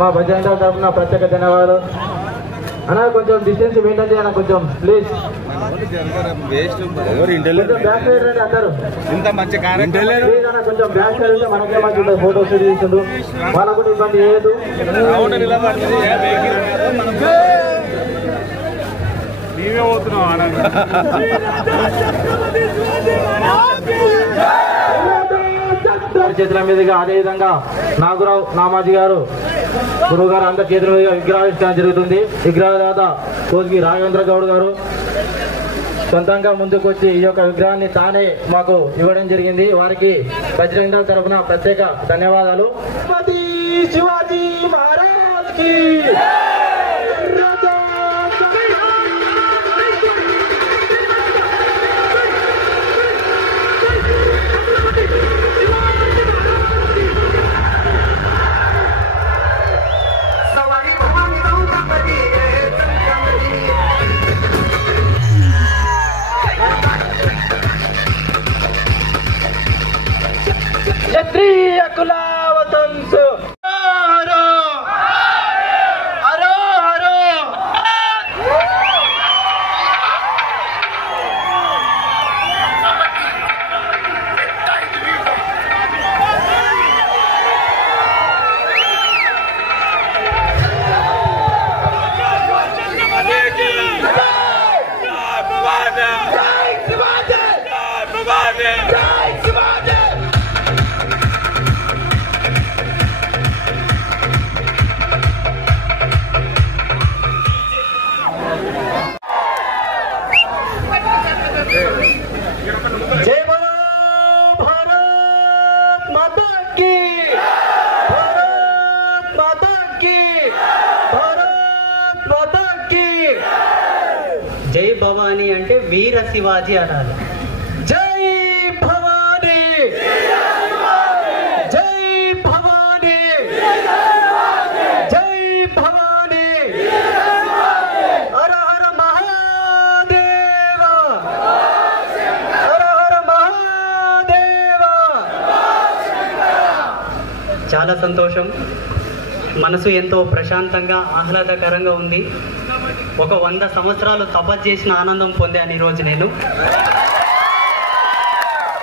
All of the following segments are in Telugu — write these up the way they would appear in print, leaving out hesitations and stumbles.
మా భజన తరఫున ప్రత్యేక ధన్యవాదాలు అన్న. కొంచెం డిస్టెన్స్ మెయింటైన్ చేయాలి కొంచెం ప్లీజ్. బ్యాక్ సైడ్ రండి అందరూ. కొంచెం బ్యాక్ సైడ్ ఉంటే మనకే మంచి ఫోటో షూట్ చేస్తుండ్రు, వాళ్ళకు కూడా ఇబ్బంది చేయదు. చేతుల మీదుగా అదేవిధంగా నాగురావు నామాజీ గారు గురువు గారు అందరి చేతుల మీదుగా విగ్రహావిష్కరణ జరుగుతుంది. విగ్రహదాత కోసిగి రాఘవేంద్ర గౌడ్ గారు సొంతంగా ముందుకు వచ్చి ఈ యొక్క విగ్రహాన్ని తానే మాకు ఇవ్వడం జరిగింది. వారికి బజరంగ దళ తరఫున ప్రత్యేక ధన్యవాదాలు. శివాజీ మహారాజ్ కి క్షత్రియ కులావతంసు హరో హరో హరో. जय बोलो भारत माता की, भारत माता की, भारत माता की. జై భవానీ అంటే వీర శివాజీ అనాలి. జై భవానీ, జై భవానీ, జై భవానీ. హర హర మహాదేవ, హర హర మహాదేవ. చాలా సంతోషం. మనసు ఎంతో ప్రశాంతంగా ఆహ్లాదకరంగా ఉంది. ఒక 100 సంవత్సరాలు తపస్సు చేసిన ఆనందం పొందాను ఈరోజు నేను.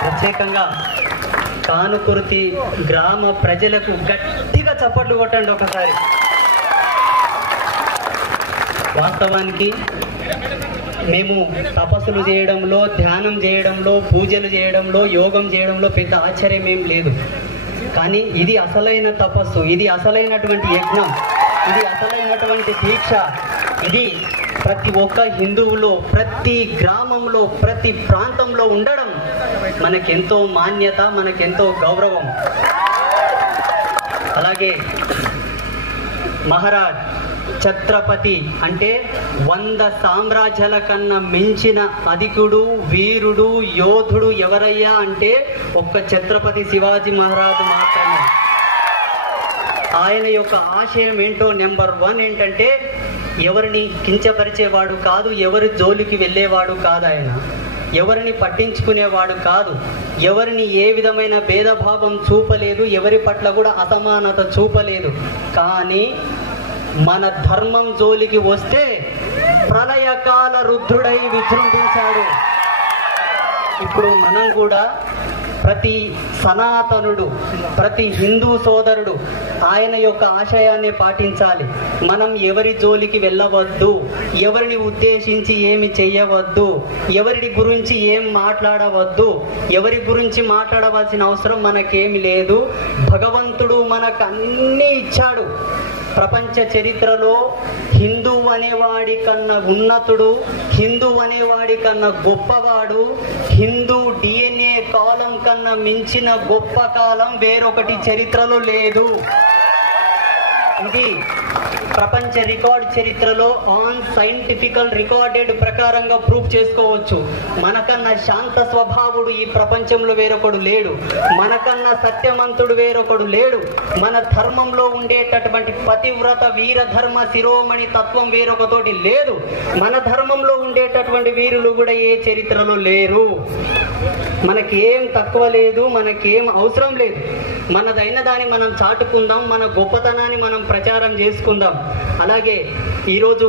ప్రత్యేకంగా కానుకుర్తి గ్రామ ప్రజలకు గట్టిగా చప్పట్లు కొట్టండి ఒకసారి. వాస్తవానికి మేము తపస్సులు చేయడంలో, ధ్యానం చేయడంలో, పూజలు చేయడంలో, యోగం చేయడంలో పెద్ద ఆశ్చర్యం ఏం లేదు. కానీ ఇది అసలైన తపస్సు, ఇది అసలైనటువంటి యజ్ఞం, ఇది అసలైనటువంటి దీక్ష. ఇది ప్రతి ఒక్క హిందువులో, ప్రతి గ్రామంలో, ప్రతి ప్రాంతంలో ఉండడం మనకెంతో మాన్యత, మనకెంతో గౌరవం. అలాగే మహారాజ్ ఛత్రపతి అంటే 100 సామ్రాజ్యాల కన్నా మించిన అధికుడు, వీరుడు, యోధుడు ఎవరయ్యా అంటే ఒక్క ఛత్రపతి శివాజీ మహారాజు మాత్రమే. ఆయన యొక్క ఆశయం ఏంటో నెంబర్ 1 ఏంటంటే ఎవరిని కించపరిచేవాడు కాదు, ఎవరి జోలికి వెళ్ళేవాడు కాదు, ఆయన ఎవరిని పట్టించుకునేవాడు కాదు, ఎవరిని ఏ విధమైన భేదభావం చూపలేదు, ఎవరి పట్ల కూడా అసమానత చూపలేదు. కానీ మన ధర్మం జోలికి వస్తే ప్రళయకాల రుద్రుడై విజృంభించాడు. ఇప్పుడు మనం కూడా ప్రతి సనాతనుడు, ప్రతి హిందూ సోదరుడు ఆయన యొక్క ఆశయాన్ని పాటించాలి. మనం ఎవరి జోలికి వెళ్ళవద్దు, ఎవరిని ఉద్దేశించి ఏమి చెయ్యవద్దు, ఎవరి గురించి ఏం మాట్లాడవద్దు, ఎవరి గురించి మాట్లాడవలసిన అవసరం మనకేమి లేదు. భగవంతుడు మనకు అన్నీ ఇచ్చాడు. ప్రపంచ చరిత్రలో హిందూ అనేవాడి కన్నా ఉన్నతుడు, హిందూ అనేవాడి కన్నా గొప్పవాడు, హిందూ DNA కాలం కన్నా మించిన గొప్ప కాలం వేరొకటి చరిత్రలో లేదు. ఇది ప్రపంచ రికార్డ్ చరిత్రలో ఆన్ సైంటిఫికల్ రికార్డెడ్ ప్రకారంగా ప్రూఫ్ చేసుకోవచ్చు. మనకన్నా శాంత స్వభావుడు ఈ ప్రపంచంలో వేరొకడు లేడు, మనకన్నా సత్యవంతుడు వేరొకడు లేడు, మన ధర్మంలో ఉండేటటువంటి పతివ్రత వీర ధర్మ శిరోమణి తత్వం వేరొకతోటి లేదు. మన ధర్మంలో ఉండేటటువంటి వీరులు కూడా ఏ చరిత్రలో లేరు. మనకేం తక్కువ లేదు, మనకేం అవసరం లేదు. మనదైన దాన్ని మనం చాటుకుందాం, మన గొప్పతనాన్ని మనం ప్రచారం చేసుకుందాం. అలాగే ఈరోజు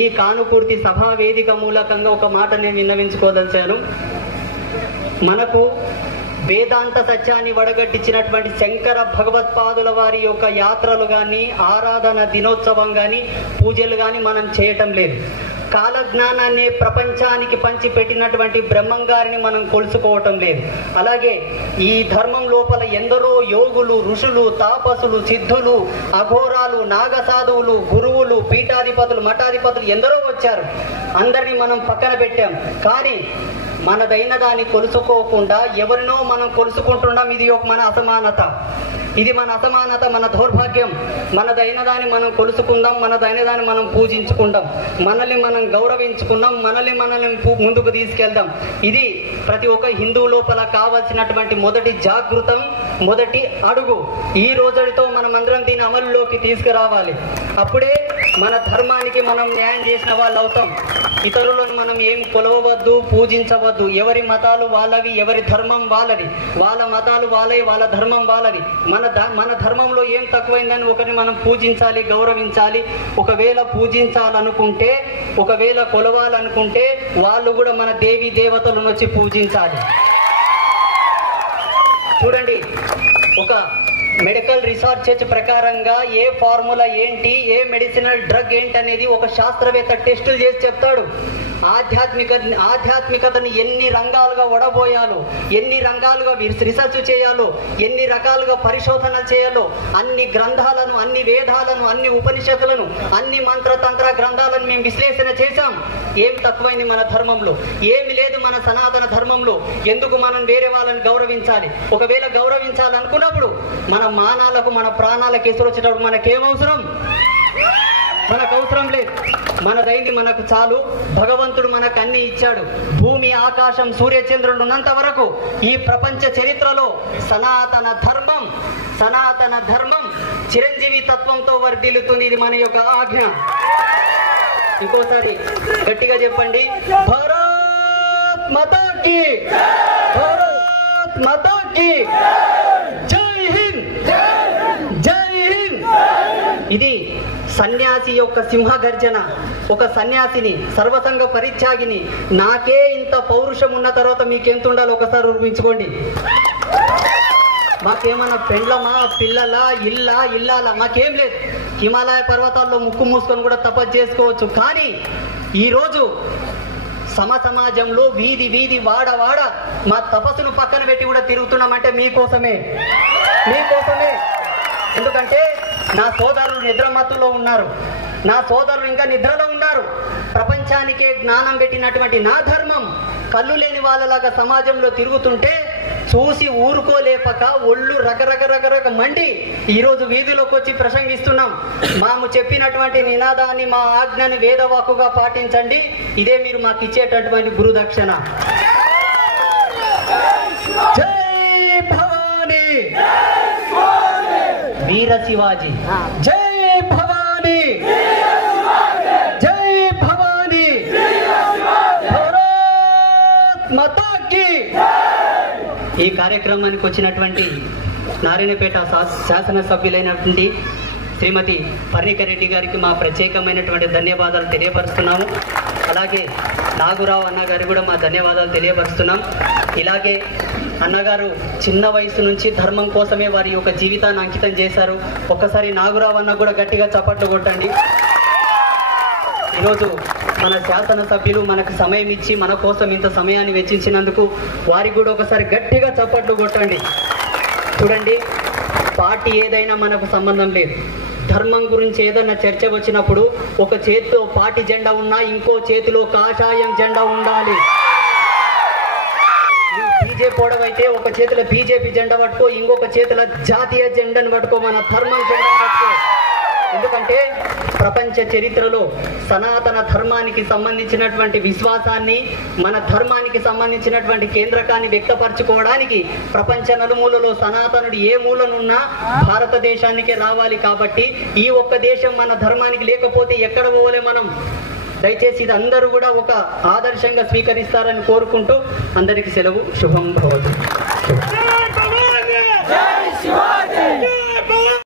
ఈ కానుకూర్తి సభా వేదిక మూలకంగా ఒక మాట నేను విన్నవించుకోదలిచాను. మనకు వేదాంత సత్యాన్ని వడగట్టించినటువంటి శంకర భగవత్పాదుల వారి యొక్క యాత్రలు కానీ, ఆరాధన దినోత్సవం కానీ, పూజలు కానీ మనం చేయటం లేదు. కాలజ్ఞానాన్ని ప్రపంచానికి పంచి పెట్టినటువంటి బ్రహ్మంగారిని మనం కొలుసుకోవటం లేదు. అలాగే ఈ ధర్మం లోపల ఎందరో యోగులు, ఋషులు, తాపసులు, సిద్ధులు, అఘోరాలు, నాగసాధువులు, గురువులు, పీఠాధిపతులు, మఠాధిపతులు ఎందరో వచ్చారు. అందరినీ మనం పక్కన పెట్టాం. కానీ మనదైన దాన్ని కొలుసుకోకుండా ఎవరినో మనం కొలుసుకుంటున్నాం. ఇది ఒక మన అసమానత, ఇది మన అసమానత, మన దౌర్భాగ్యం. మనదైన దాన్ని మనం కొలుసుకుందాం, మనదైన దాన్ని మనం పూజించుకుందాం, మనల్ని మనం గౌరవించుకుందాం, మనల్ని ముందుకు తీసుకెళ్దాం. ఇది ప్రతి ఒక్క హిందూ లోపల కావాల్సినటువంటి మొదటి జాగృతం, మొదటి అడుగు. ఈ రోజుతో మనం అందరం దీని అమలులోకి తీసుకురావాలి. అప్పుడే మన ధర్మానికి మనం న్యాయం చేసిన వాళ్ళు అవుతాం. ఇతరులను మనం ఏం కొలవవద్దు, పూజించవద్దు. ఎవరి మతాలు వాళ్ళవి, ఎవరి ధర్మం వాళ్ళది, వాళ్ళ మతాలు వాళ్ళవి, వాళ్ళ ధర్మం వాళ్ళది. మన ధర్మంలో ఏం తక్కువైందని ఒకరిని మనం పూజించాలి, గౌరవించాలి. ఒకవేళ పూజించాలనుకుంటే, ఒకవేళ కొలవాలనుకుంటే వాళ్ళు కూడా మన దేవి దేవతలను వచ్చి పూజించాలి. చూడండి, ఒక మెడికల్ రీసెర్చ్ ప్రకారంగా ఏ ఫార్ములా ఏంటి, ఏ మెడిసినల్ డ్రగ్ ఏంటి అనేది ఒక శాస్త్రవేత్త టెస్టులు చేసి చెప్తాడు. ఆధ్యాత్మికతని ఎన్ని రంగాలుగా వడబోయాలో, ఎన్ని రంగాలుగా రీసెర్చ్ చేయాలో, ఎన్ని రకాలుగా పరిశోధన చేయాలో, అన్ని గ్రంథాలను, అన్ని వేదాలను, అన్ని ఉపనిషత్తులను, అన్ని మంత్రతంత్ర గ్రంథాలను మేము విశ్లేషణ చేశాం. ఏం తక్కువైంది మన ధర్మంలో? ఏమి లేదు మన సనాతన ధర్మంలో. ఎందుకు మనం వేరే వాళ్ళని గౌరవించాలి? ఒకవేళ గౌరవించాలనుకున్నప్పుడు మన మానాలకు, మన ప్రాణాలకు ఎసురు వచ్చేటప్పుడు మనకేమవసరం? మనకు అవసరం లేదు. మనదైంది మనకు చాలు. భగవంతుడు మనకు అన్ని ఇచ్చాడు. భూమి, ఆకాశం, సూర్యచంద్రులు ఉన్నంత వరకు ఈ ప్రపంచ చరిత్రలో సనాతన ధర్మం చిరంజీవి తత్వంతో వర్ధిల్లుతుంది. ఇది మన యొక్క ఆజ్ఞ. ఇంకోసారి గట్టిగా చెప్పండి, భారత్ మాతా కీ, భారత్ మాతా కీ, జై హింద్, జై హింద్. ఇది సన్యాసి యొక్క సింహగర్జన. ఒక సన్యాసిని, సర్వసంగ పరిత్యాగిని, నాకే ఇంత పౌరుషం ఉన్న తర్వాత మీకెంత ఉండాలో ఒకసారి ఊహించుకోండి. మాకేమన్నా పెండ్లమా, పిల్లల, ఇల్లాల మాకేం లేదు. హిమాలయ పర్వతాల్లో ముక్కు మూసుకొని కూడా తపస్సు చేసుకోవచ్చు. కానీ ఈరోజు సమాజంలో వీధి వీధి, వాడ వాడ మా తపస్సును పక్కన పెట్టి కూడా తిరుగుతున్నామంటే మీకోసమే. ఎందుకంటే నా సోదరులు నిద్రమత్తులో ఉన్నారు, నా సోదరులు ఇంకా నిద్రలో ఉన్నారు. ప్రపంచానికే జ్ఞానం పెట్టినటువంటి నా ధర్మం కళ్ళు లేని వాళ్ళలాగా సమాజంలో తిరుగుతుంటే చూసి ఊరుకోలేపక ఒళ్ళు రకరక మండి ఈరోజు వీధిలోకి వచ్చి ప్రసంగిస్తున్నాం. మాము చెప్పినటువంటి నినాదాన్ని, మా ఆజ్ఞని వేదవాక్కుగా పాటించండి. ఇదే మీరు మాకు ఇచ్చేటటువంటి గురుదక్షిణ. జై భవానీ, వీర శివాజీ, జై భవానీ, జై భవానీ, భారత్ మాతా కీ. ఈ కార్యక్రమానికి వచ్చినటువంటి నారాయణపేట శాసనసభ్యులైనటువంటి శ్రీమతి పర్ణికరెడ్డి గారికి మా ప్రత్యేకమైనటువంటి ధన్యవాదాలు తెలియపరుస్తున్నాము. అలాగే నాగురావు అన్నగారికి కూడా మా ధన్యవాదాలు తెలియపరుస్తున్నాం. ఇలాగే అన్నగారు చిన్న వయసు నుంచి ధర్మం కోసమే వారి యొక్క జీవితాన్ని అంకితం చేశారు. ఒక్కసారి నాగురావు అన్న కూడా గట్టిగా చప్పట్లు కొట్టండి. ఈరోజు మన శాసనసభ్యులు మనకు సమయం ఇచ్చి మన కోసం ఇంత సమయాన్ని వెచ్చించినందుకు వారికి కూడా ఒకసారి గట్టిగా చప్పట్లు కొట్టండి. చూడండి, పార్టీ ఏదైనా మనకు సంబంధం లేదు. ధర్మం గురించి ఏదైనా చర్చ వచ్చినప్పుడు ఒక చేతిలో పార్టీ జెండా ఉన్నా ఇంకో చేతిలో కాషాయం జెండా ఉండాలి. బీజేపీ పొడవైతే ఒక చేతిలో బీజేపీ జెండా పట్టుకో, ఇంకొక చేతిలో జాతీయ జెండాను పట్టుకో, మన ధర్మం జెండా పట్టుకో. ఎందుకంటే ప్రపంచ చరిత్రలో సనాతన ధర్మానికి సంబంధించినటువంటి విశ్వాసాన్ని, మన ధర్మానికి సంబంధించినటువంటి కేంద్రకాన్ని వ్యక్తపరచుకోవడానికి ప్రపంచ నలుమూలలో సనాతనుడు ఏ మూలనున్నా భారతదేశానికే రావాలి. కాబట్టి ఈ ఒక్క దేశం మన ధర్మానికి లేకపోతే ఎక్కడ పోలే మనం. దయచేసి ఇది అందరూ కూడా ఒక ఆదర్శంగా స్వీకరిస్తారని కోరుకుంటూ అందరికీ సెలవు. శుభం భవతు.